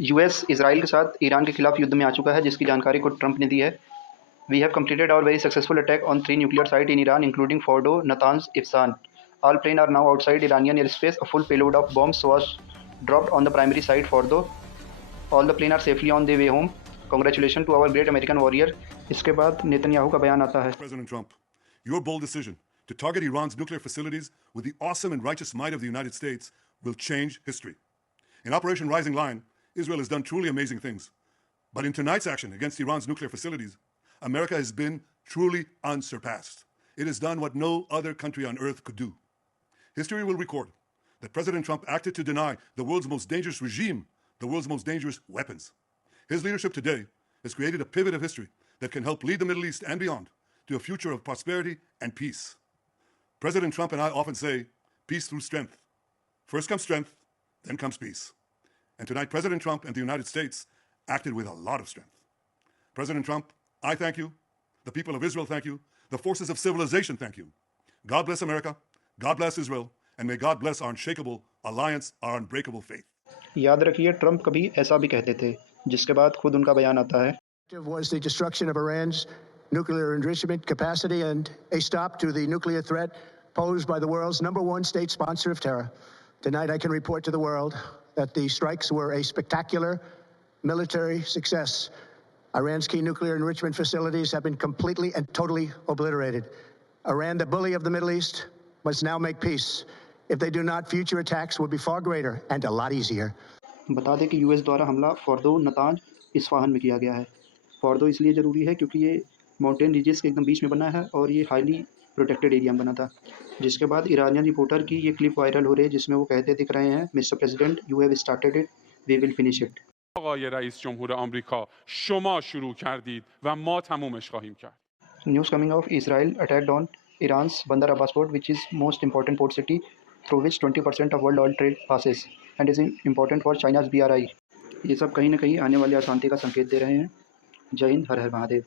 US Israel के साथ Iran के खिलाफ युद्ध में आ चुका है, जिसकी जानकारी को ट्रंप ने दी है। We have completed our very successful attack on 3 nuclear sites in Iran, including Fordo, Natanz, Ifsan. All planes are now outside Iranian airspace. A full payload of bombs was dropped on the primary site, Fordo. All the planes are safely on their way home. Congratulations to our great American warrior. इसके बाद Netanyahu का बयान आता है। President Trump, your bold decision to target Iran's nuclear facilities with the awesome and righteous might of the United States will change history. In Operation Rising Lion, Israel has done truly amazing things. But in tonight's action against Iran's nuclear facilities, America has been truly unsurpassed. It has done what no other country on earth could do. History will record that President Trump acted to deny the world's most dangerous regime the world's most dangerous weapons. His leadership today has created a pivot of history that can help lead the Middle East and beyond to a future of prosperity and peace. President Trump and I often say, peace through strength. First comes strength, then comes peace. And tonight, President Trump and the United States acted with a lot of strength. President Trump, I thank you. The people of Israel thank you. The forces of civilization thank you. God bless America. God bless Israel. And may God bless our unshakable alliance, our unbreakable faith. याद रखिए, Trump कभी ऐसा भी कहते थे, जिसके बाद खुद उनका बयान आता है। Was the destruction of Iran's nuclear enrichment capacity and a stop to the nuclear threat posed by the world's #1 state sponsor of terror. Tonight I can report to the world that the strikes were a spectacular military success. Iran's key nuclear enrichment facilities have been completely and totally obliterated. Iran, the bully of the Middle East, must now make peace. If they do not, future attacks will be far greater and a lot easier. बता दें कि US द्वारा हमला Fordow, Natanz, Isfahan में किया गया है। Fordow इसलिए ज़रूरी है क्योंकि ये माउंटेन रीजन्स के एकदम बीच में बना है और ये हाईली प्रोटेक्टेड एरिया में बना था। जिसके बाद ईरानियन रिपोर्टर की ये क्लिप वायरल हो रही है, जिसमें वो कहते दिख रहे हैं, mister president, you have started it, we will finish it. آقای رئیس جمهور آمریکا شما شروع کردید و ما تمومش خواهیم کرد. News coming of Israel attacked on Iran's Bandar Abbas port, which is most important port city through which 20% of world oil trade passes and is important for China's BRI. ये सब कहीं ना कहीं आने वाली अशांति का संकेत दे रहे हैं। जय हिंद, हर हर महादेव।